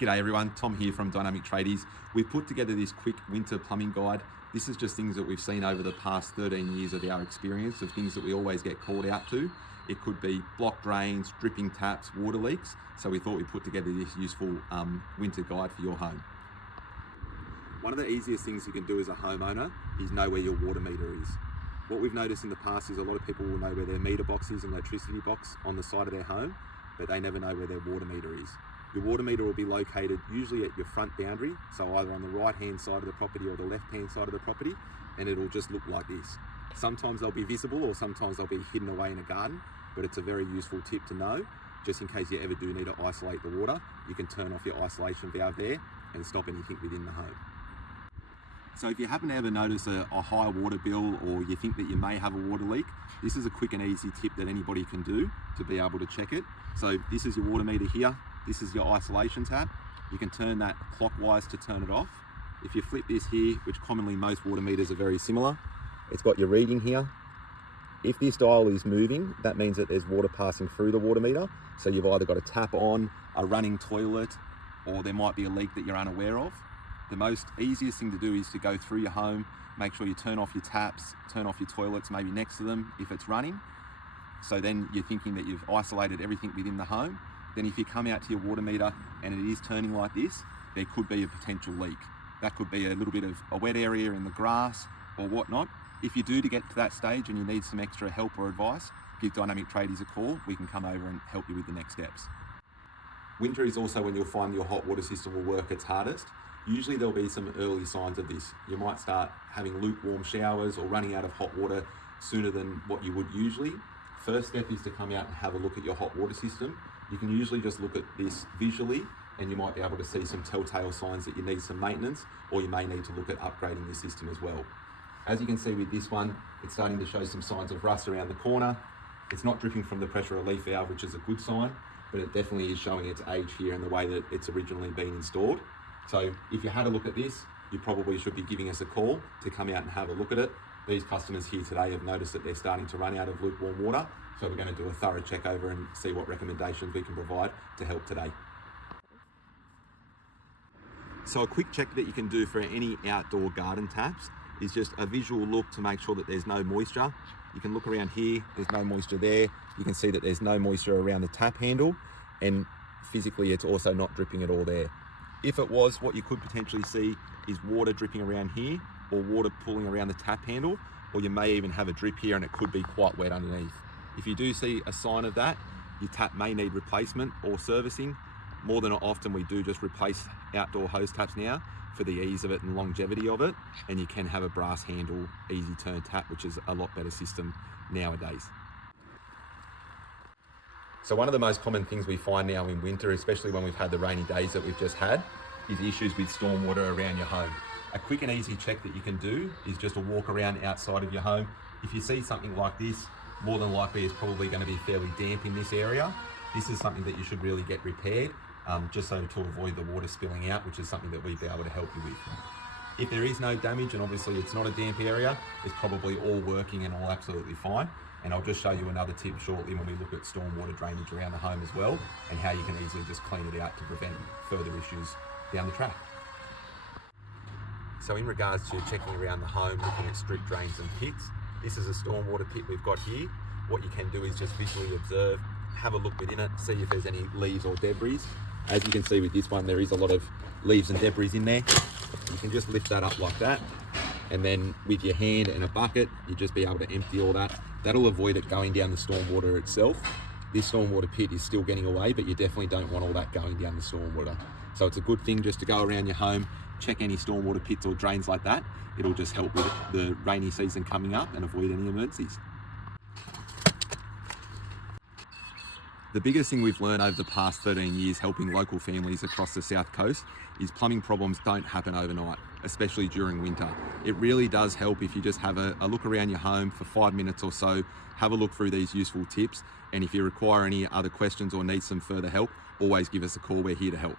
G'day everyone, Tom here from Dynamic Tradies. We've put together this quick winter plumbing guide. This is just things that we've seen over the past 13 years of our experience of things that we always get called out to. It could be blocked drains, dripping taps, water leaks. So we thought we'd put together this useful winter guide for your home. One of the easiest things you can do as a homeowner is know where your water meter is. What we've noticed in the past is a lot of people will know where their meter box is and electricity box on the side of their home, but they never know where their water meter is. Your water meter will be located usually at your front boundary, so either on the right hand side of the property or the left hand side of the property, and it'll just look like this. Sometimes they'll be visible or sometimes they'll be hidden away in a garden, but it's a very useful tip to know, just in case you ever do need to isolate the water. You can turn off your isolation valve there and stop anything within the home. So if you happen to ever notice a high water bill, or you think that you may have a water leak, this is a quick and easy tip that anybody can do to be able to check it. So this is your water meter here. This is your isolation tab. You can turn that clockwise to turn it off. If you flip this here, which commonly most water meters are very similar, it's got your reading here. If this dial is moving, that means that there's water passing through the water meter. So you've either got a tap on, a running toilet, or there might be a leak that you're unaware of. The most easiest thing to do is to go through your home, make sure you turn off your taps, turn off your toilets, maybe next to them if it's running. So then you're thinking that you've isolated everything within the home. Then if you come out to your water meter and it is turning like this, there could be a potential leak. That could be a little bit of a wet area in the grass or whatnot. If you do to get to that stage and you need some extra help or advice, give Dynamic Tradies a call. We can come over and help you with the next steps. Winter is also when you'll find your hot water system will work its hardest. Usually there'll be some early signs of this. You might start having lukewarm showers or running out of hot water sooner than what you would usually. First step is to come out and have a look at your hot water system. You can usually just look at this visually and you might be able to see some telltale signs that you need some maintenance, or you may need to look at upgrading your system as well. As you can see with this one, it's starting to show some signs of rust around the corner. It's not dripping from the pressure relief valve, which is a good sign, but it definitely is showing its age here and the way that it's originally been installed. So if you had a look at this, you probably should be giving us a call to come out and have a look at it. These customers here today have noticed that they're starting to run out of lukewarm water, so we're going to do a thorough check over and see what recommendations we can provide to help today. So a quick check that you can do for any outdoor garden taps is just a visual look to make sure that there's no moisture. You can look around here, there's no moisture there. You can see that there's no moisture around the tap handle, and physically it's also not dripping at all there. If it was, what you could potentially see is water dripping around here, or water pooling around the tap handle, or you may even have a drip here and it could be quite wet underneath. If you do see a sign of that, your tap may need replacement or servicing. More than often we do just replace outdoor hose taps now for the ease of it and longevity of it, and you can have a brass handle, easy turn tap, which is a lot better system nowadays. So one of the most common things we find now in winter, especially when we've had the rainy days that we've just had, is issues with stormwater around your home. A quick and easy check that you can do is just a walk around outside of your home. If you see something like this, more than likely it's probably going to be fairly damp in this area. This is something that you should really get repaired, just so to avoid the water spilling out, which is something that we'd be able to help you with. If there is no damage, and obviously it's not a damp area, it's probably all working and all absolutely fine. And I'll just show you another tip shortly when we look at stormwater drainage around the home as well, and how you can easily just clean it out to prevent further issues down the track. So in regards to checking around the home, looking at street drains and pits, this is a stormwater pit we've got here. What you can do is just visually observe, have a look within it, see if there's any leaves or debris. As you can see with this one, there is a lot of leaves and debris in there. You can just lift that up like that, and then with your hand and a bucket, you just be able to empty all that. That'll avoid it going down the stormwater itself. This stormwater pit is still getting away, but you definitely don't want all that going down the stormwater. So it's a good thing just to go around your home, check any stormwater pits or drains like that. It'll just help with the rainy season coming up and avoid any emergencies. The biggest thing we've learned over the past 13 years helping local families across the South Coast is plumbing problems don't happen overnight, especially during winter. It really does help if you just have a look around your home for 5 minutes or so, have a look through these useful tips, and if you require any other questions or need some further help, always give us a call. We're here to help.